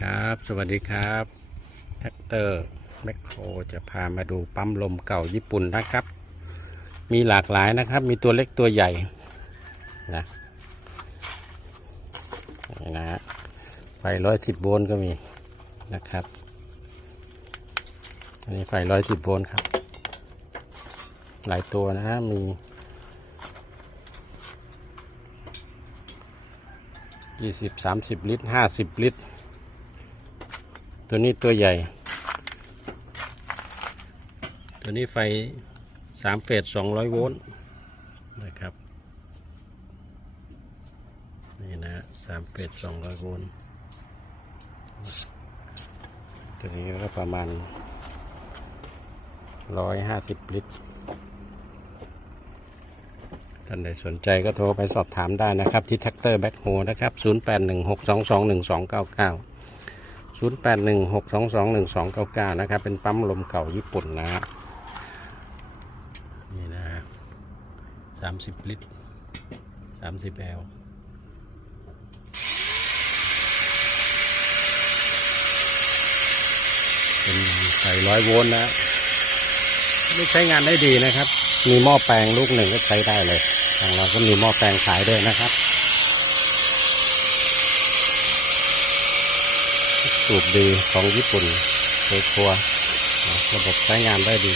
ครับ สวัสดีครับแท็กเตอร์แมคโครจะพามาดูปั๊มลมเก่าญี่ปุ่นนะครับ มีหลากหลายนะครับ มีตัวเล็กตัวใหญ่นะนี่นะไฟร้อยสิบโวลต์ก็มีนะครับอันนี้ไฟร้อยสิบโวลต์ครับ หลายตัวนะมี ยี่สิบสามสิบลิตรห้าสิบลิตร ตัวนี้ตัวใหญ่ ตัวนี้ไฟสามเฟสสองร้อยโวลต์นะครับ นี่นะสามเฟสสองร้อยโวลต์ตัวนี้ก็ประมาณร้อยห้าสิบลิตร ท่านใดสนใจก็โทรไปสอบถามได้นะครับ ที่แท็กเตอร์แบ็คโฮนะครับ 0816221299 0816221299 นะครับ เป็นปั๊มลมเก่าญี่ปุ่นนะนี่นะฮะ30ลิตร30แอลเป็นใส่ร้อยโวลต์นะ ไม่ใช้งานได้ดีนะครับ มีหม้อแปลงลูกหนึ่งก็ใช้ได้เลยทางเราก็มีหม้อแปลงขายด้วยนะครับ สูบดีของญี่ปุ่นโดยครัวระบบใช้งานได้ดี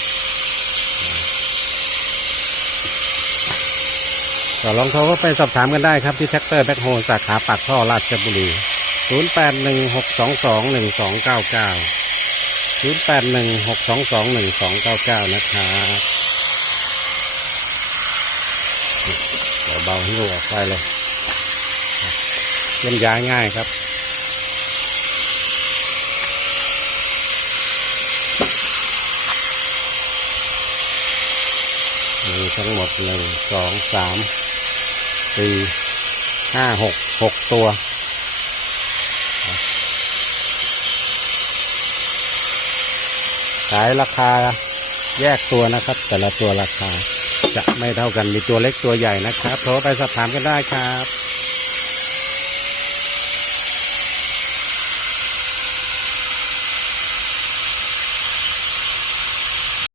ก็ลองโทรเข้าไปสอบถามกันได้ครับที่แท็กเตอร์แบ็คโฮสาขาปากท่อราชบุรี 0816221299 0816221299นะครับเบาๆให้ลูกออกไปเลยเล่นย้ายง่ายครับมีทั้งหมดหนึ่งสองสามสี่ห้าหกหกตัว ขายราคาแยกตัวนะครับ แต่ละตัวราคาจะไม่เท่ากันมีตัวเล็กตัวใหญ่นะครับโทรไปสอบถามกันได้ครับ